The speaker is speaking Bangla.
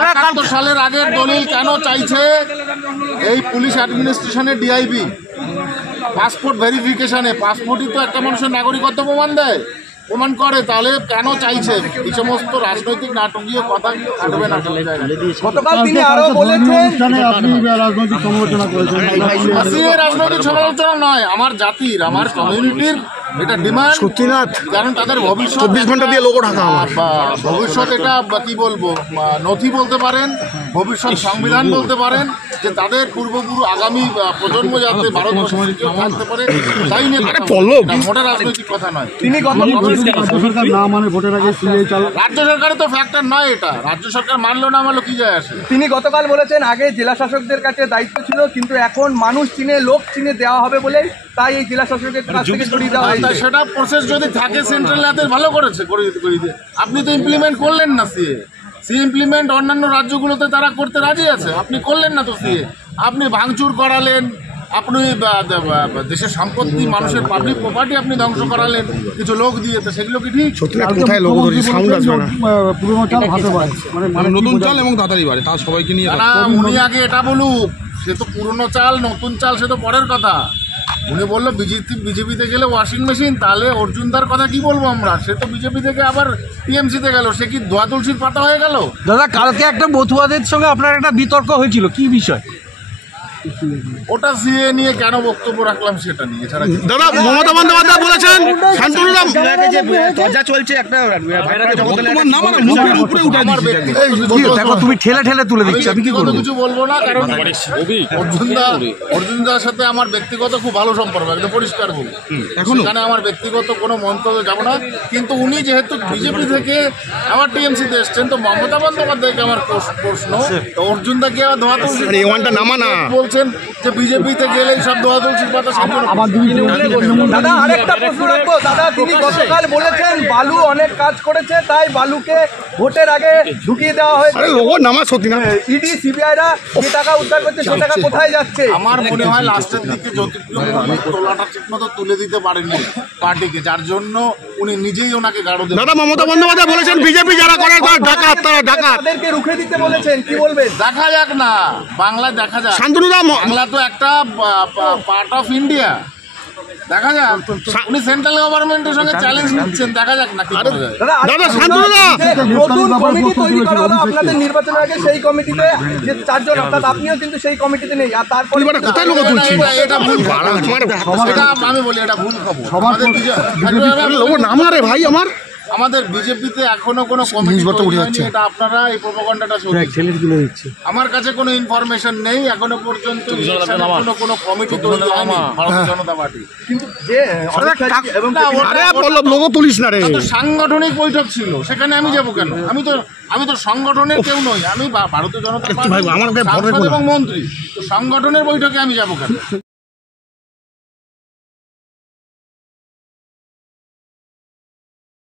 ৭১ সালের আগের দলিল কেন চাইছে এই পুলিশ অ্যাডমিনিস্ট্রেশনের ডিআইবি? পাসপোর্ট ভেরিফিকেশনে পাসপোর্টই তো একটা মানুষের নাগরিকত্ব প্রমাণ দেয়, প্রমাণ করে, তাহলে কেন চাইছে? এই সমস্ত রাজনৈতিক নাটকীয় কথা কাটবে না। গতকাল তিনি আরো বলেছেন আপনি রাজনৈতিক সমালোচনা করেছেন। রাজনৈতিক সমালোচনা নয়, আমার জাতির, আমার কমিউনিটির এটা ডিমান্ড। সত্যিনাথ, কারণ তাদের ভবিষ্যৎ 24 ঘন্টা দিয়ে লোগো ঢাকা, ভবিষ্যৎ এটা কি বলবো, নথি বলতে পারেন, ভবিষ্যৎ সংবিধান বলতে পারেন, যে তাদের পূর্বপুরু আগামী প্রজন্ম যাতে ভারতবর্ষে থাকতে পারে, তাই নিয়ে মোটা রাজনৈতিক কথা নয়। তিনি রাজ্য সরকার না মানে ভোটের আগে রাজ্য সরকারের তো ফ্যাক্টর নয় এটা, রাজ্য সরকার মানলো না মানলো কি যায় আসে। তিনি গতকাল বলেছেন আগে জেলা শাসকদের কাছে দায়িত্ব ছিল, কিন্তু এখন মানুষ চিনে, লোক চিনে দেওয়া হবে বলেই তাই এই জেলা শাসকের কাছ থেকে সরিয়ে দেওয়া হয়েছে। সেটা প্রসেস যদি থাকে সেন্ট্রাল হাতে ভালো করেছে, করে দিতে। আপনি তো ইমপ্লিমেন্ট করলেন না সিএ ইমপ্লিমেন্ট অন্যান্য রাজ্যগুলোতে তারা করতে রাজি আছে, আপনি করলেন না তো সিএ। আপনি ভাঙচুর করালেন, আপনি দেশের সম্পত্তি, মানুষের পাবলিক প্রপার্টি আপনি ধ্বংস করালেন কিছু লোক দিয়ে, তো সেগুলো কি ঠিক? নতুন চাল এবং তাড়াতাড়ি বাড়ে, তা সবাইকে নিয়ে না, উনি আগে এটা বলুক, সে তো পুরনো চাল নতুন চাল সে তো পরের কথা। উনি বললো বিজেপিতে গেলে ওয়াশিং মেশিন, তাহলে অর্জুনদার কথা কি বলবো আমরা? সে তো বিজেপি থেকে আবার টিএমসিতে গেল, সে কি ধোয়া তুলসীর পাতা হয়ে গেল? দাদা, কালকে একটা মতুয়াদের সঙ্গে আপনার একটা বিতর্ক হয়েছিল, কি বিষয় ওটা সিএ নিয়ে কেন বক্তব্য রাখলাম সেটা নিয়ে। এছাড়া দাদা, মমতা বন্দ্যোপাধ্যায় বলেছেন শান্তনুরাম চর্চা চলছে একটা, তুমি ঠেলে ঠেলে তুলে দিচ্ছ, আমি কি করব? কিছু বলবো না, কারণ অর্জুনদার সাথে আমার ব্যক্তিগত খুব ভালো সম্পর্ক, একদম পরিষ্কার বলি। এখানে আমার ব্যক্তিগত কোনো মন্তব্য যাবো না, কিন্তু উনি যেহেতু বিজেপি থেকে আবার টিএমসিতে এসছেন, তো মমতা বন্দ্যোপাধ্যায়কে আমার প্রশ্ন, অর্জুনদাকে আবার ধোয়া তুলসী নামা না বলছেন যে বিজেপিতে গেলেই সব ধোয়া তুলসীর পাতা। দাদা, আরেকটা প্রশ্ন রাখবো। দাদা, তিনি গতকাল বলেছেন বালু অনেক কাজ করেছে, তাই বালুকে ভোটের আগে ঢুকিয়ে দেওয়া হয়েছে। ইডি সিবিআইরা যে টাকা উদ্ধার করছে সে টাকা কোথায় যাচ্ছে? আমার মনে হয় লাস্টের দিকে তোলাটা ঠিক মতো তুলে দিতে পারেননি পার্টিকে, যার জন্য উনি নিজেই ওনাকে গাড়ো দেন। দাদা, মমতা বন্দ্যোপাধ্যায় বলেছেন বিজেপি যারা করে ডাকাত, তারা ডাকাত, তাদেরকে রুখে দিতে বলেছেন, কি বলবেন? দেখা যাক না, বাংলায় দেখা যাক। শান্তনুরাম, বাংলা তো একটা পার্ট অফ ইন্ডিয়া, দেখা যাক। উনি সেন্ট্রাল গভর্নমেন্টের সঙ্গে চ্যালেঞ্জ নিচ্ছেন, দেখা যাক না। দাদা, শান্তনুরাম, নতুন কমিটি তৈরি করা হলো আপনাদের নির্বাচনের আগে, সেই কমিটিতে যে 4 জন, অর্থাৎ আপনিও কিন্তু সেই কমিটিতে নেই। আর তারপরে কোথায় লোক তুলছি? এটা ভুল খবর, আমি বলি এটা ভুল খবর। আমাদের ভাই আমার আমাদের বিজেপিতে এখনো কোনো কমিটি তৈরি হয়নি, এটা আপনারা এই প্রোপাগান্ডাটা চলছে। আমার কাছে কোনো ইনফরমেশন নেই এখনো পর্যন্ত কোনো কমিটি তৈরি হয়নি ভারতীয় জনতা পার্টি। কিন্তু যে লোগো তুলিস না রে, সাংগঠনিক বৈঠক ছিল, সেখানে আমি যাবো কেন? আমি তো সংগঠনের কেউ নই, আমি ভারতীয় জনতা পার্টি এবং মন্ত্রী, তো সংগঠনের বৈঠকে আমি যাবো কেন?